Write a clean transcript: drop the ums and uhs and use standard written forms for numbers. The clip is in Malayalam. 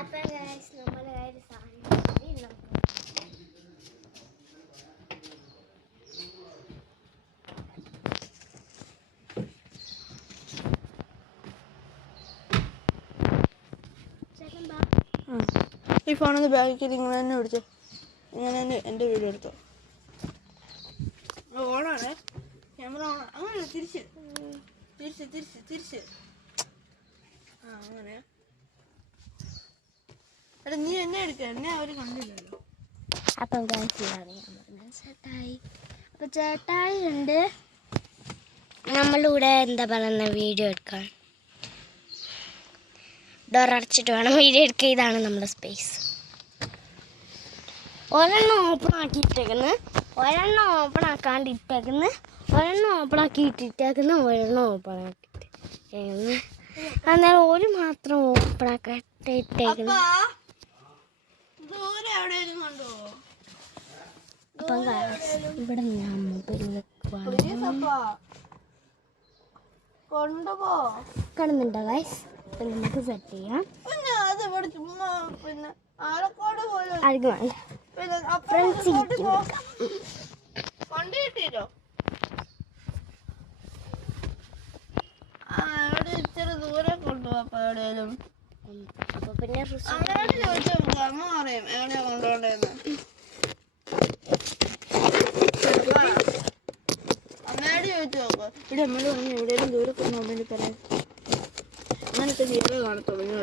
അപ്പം നമ്മളെ കാര്യം സാധനം ഈ ഫോണിന്ന് ബാഗിൽ ഇങ്ങനെ തന്നെ പിടിച്ചോ, ഇങ്ങനെ തന്നെ എൻ്റെ വീഡിയോ എടുത്തോ. ഓണാണേ, ക്യാമറ ഓണ. അങ്ങനെ തിരിച്ച് തിരിച്ച് തിരിച്ച് തിരിച്ച് അങ്ങനെ. എടാ നീ എന്നെ എടുക്ക, എന്നെ അവർ കണ്ടില്ലല്ലോ. അപ്പം ചേട്ടായി, അപ്പം ചേട്ടായി ഉണ്ട് നമ്മളിവിടെ എന്താ പറയുന്ന വീഡിയോ എടുക്കാൻ. ഡോർ അടച്ചിട്ട് വേണം വീഡിയോ എടുക്കുക. ഇതാണ് നമ്മുടെ സ്പേസ്. ഒരെണ്ണം ഓപ്പൺ ആക്കിയിട്ടേക്കുന്നു, ഒരെണ്ണം ഓപ്പൺ ആക്കാണ്ടിട്ടേക്കുന്നു, ഒരെണ്ണം ഓപ്പൺ ആക്കിയിട്ടിട്ടേക്കുന്നു, ഒരെണ്ണം ഓപ്പൺ ആക്കിയിട്ടേക്കുന്നു. അന്നേരം ഒരു മാത്രം ഓപ്പൺ ആക്കിയിട്ടേക്കുന്നു. അപ്പം ഇവിടെ ഞാൻ കാണുന്നുണ്ടോ ഗൈസ്? അപ്പം നമുക്ക് സെറ്റ് ചെയ്യാം. ഇച്ചിരി ദൂരെ കൊണ്ടുപോകാം എവിടെയും. അപ്പൊ പിന്നെ അമ്മയോട് ചോദിച്ചു നോക്കാം, അമ്മ പറയും എവിടെയാ കൊണ്ടുപോകേണ്ടതെന്ന്. അമ്മയോട് ചോദിച്ചു നോക്കാം. ഇവിടെ അമ്മയോട് പറഞ്ഞു എവിടെയെങ്കിലും ദൂരെ കൊണ്ടുപോകാൻ വേണ്ടി പറയാം. അങ്ങനത്തെ വീഡിയോ കാണത്തുള്ളൂ.